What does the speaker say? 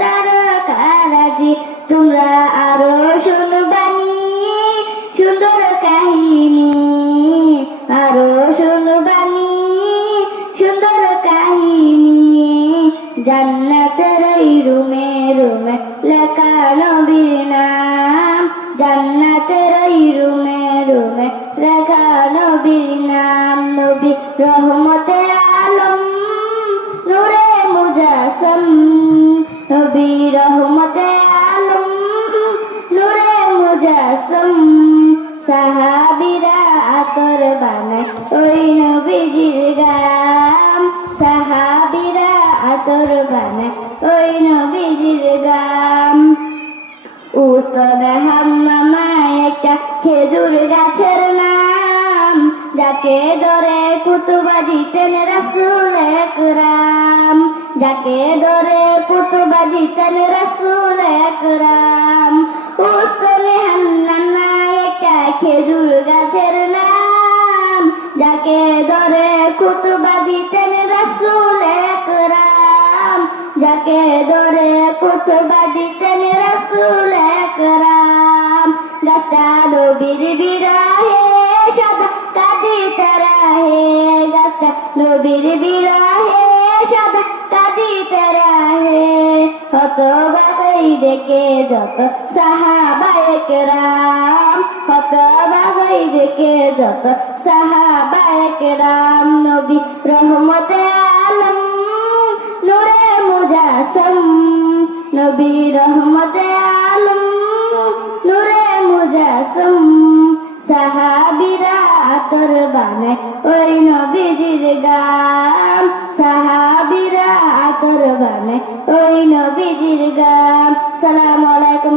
তারকারাজি তোমরা আরো শুনবানি সুন্দর কাহিনী, আরো শুনবানি সুন্দর কাহিনী। জান্নাতের এই রুমে রুমে লেখা নবীর নাম, জান্নাতের এই রুমে রুমে লেখা নবীর নাম। নবী রহমতে আলম নূরে মুজাসম, নবী রহমতে আলম নূরে মুজাসম। সাহাবীরা আতর বানায় ওই নবীজির গাম, সাহাবীরা আতর বানায় ওই নবীজির গাম। উস্তদ হাম্মামায় একটা খেজুর গাছের নাম, যাকে ধরে কুতুবা দিতেন রাসূল আকরাম, যাকে ধরে কুতুবা দিতেন রাসূল আকরাম। উস্তদ হাম্মামায় একটা খেজুর গাছের নাম, যাকে ধরে কুতুবা দিতেন রাসূল আকরাম, যাকে ধরে কুতুবা দিতেন রাসূল আকরাম। গাছটা নবীর বিরহে সদা কাঁদিতে রহে, গাছটা নবীর বিরহে সদা কাঁদিতে রহে। হতভাগাই দেখে যত সাহাবায়ে কেরাম, হতভাগাই দেখে যত সাহাবায়ে কেরাম। নবী রহমতে আলম নূরে মুজাসম, নবী রহমতে আলম নূরে মুজাসম। সাহাবীরা আতর বানায় ওই নবীজির গাম, সাহাবীরা আতর বানায় ওই নবীজির গাম। আসসালামু আলাইকুম।